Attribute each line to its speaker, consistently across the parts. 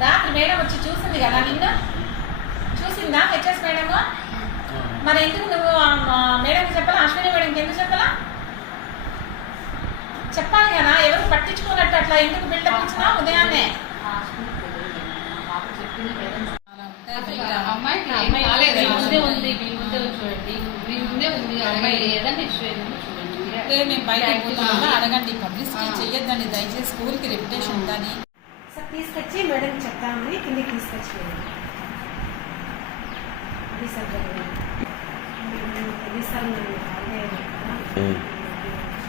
Speaker 1: రాత్రి మేడం వచ్చి చూసింది కదా నిన్ను? చూసిందా హెచ్ఎస్ మేడం మరి ఎందుకు నువ్వు మేడం చెప్పాలా? అశ్విని మేడంకి ఎందుకు చెప్పాలా? చెప్పాలి కదా ఎవరు పట్టించుకున్నట్టు అట్లా ఎందుకు బిల్డప్ ఇచ్చినా ఉదయాన్నే?
Speaker 2: అడగండి
Speaker 3: పబ్లిసిటీ చెయ్యొద్దండి దయచేసి స్కూల్కి రెప్యుటేషన్ ఉందని
Speaker 4: తీసుకొచ్చి మేడంకి చెప్తామని కిందికి తీసుకొచ్చి అది సార్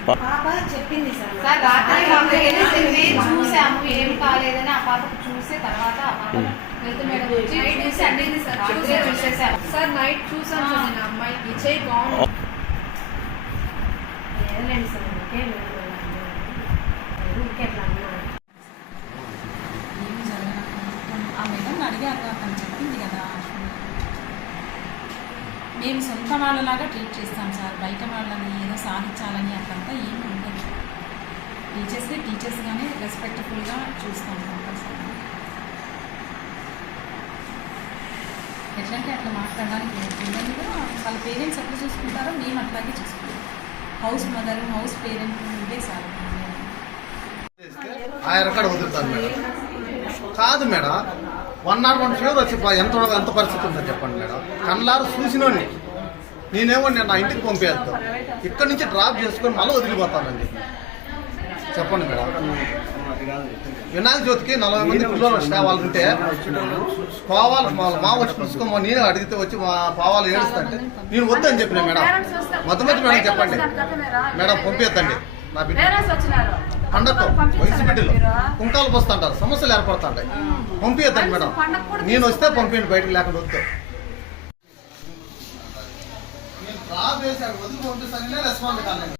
Speaker 4: పాప చెప్పింది సార్.
Speaker 2: సార్ రాత్రి చూసాము ఏం కాలేదని ఆ పాపకు చూసే తర్వాత ఆ పాప మేడం సార్.
Speaker 5: నైట్ చూసాను అమ్మాయికి. చేయి బాగుంది.
Speaker 4: ఏదండి సార్ ఓకే ఊరికే అట్లా అన్నాను
Speaker 3: ఏమి జరగనప్పుడు ఆ మేడం అడిగారు అతను చెప్పింది కదా. మేము సొంత వాళ్ళలాగా ట్రీట్ చేస్తాం సార్. బయట వాళ్ళని ఏదో సాధించాలని అట్లంతా ఏమి ఉండదు. టీచర్స్ని టీచర్స్గానే రెస్పెక్ట్ఫుల్గా చూస్తాం కంపల్సరీ ఎట్లంటే అట్లా మాట్లాడడానికి లేదు. కూడా వాళ్ళ పేరెంట్స్ ఎట్లా చూసుకుంటారో మేము అట్లాగే చూసుకుంటాం. హౌస్ మదర్ హౌస్ పేరెంట్ ఉంటే సార్
Speaker 6: ఆయన కాదు madam. One not one fever వచ్చి ఎంత ఎంత పరిస్థితి ఉందో చెప్పండి మేడం. కళ్ళారు చూసినోని నేనేమో నేను నా ఇంటికి పంపేద్దాం. ఇక్కడి నుంచి డ్రాప్ చేసుకొని మళ్ళీ వదిలిపోతానండి. చెప్పండి మేడం. వినాయక చవితికి నలభై మంది పిల్లలు వచ్చిన వాళ్ళు ఉంటే పోవాలి మా వచ్చి పుస్తకం నేను అడిగితే వచ్చి మా పోవాలి ఏడుస్తుంటే నేను వద్దని చెప్పిన మేడం. మొత్తం మేడం చెప్పండి. మేడం పంపియద్దండి నా బిడ్డ పండగ వయసు బిడ్డలు కుంకాలు పోస్తుంటారు సమస్యలు ఏర్పడుతుంటాయి పంపించద్దండి మేడం. నేను వస్తే పంపించండి బయటకు లేకుండా వస్తే. నేను డ్రాప్ వదిలి పంపిస్తానే రెస్పాండ్ కాలేదు.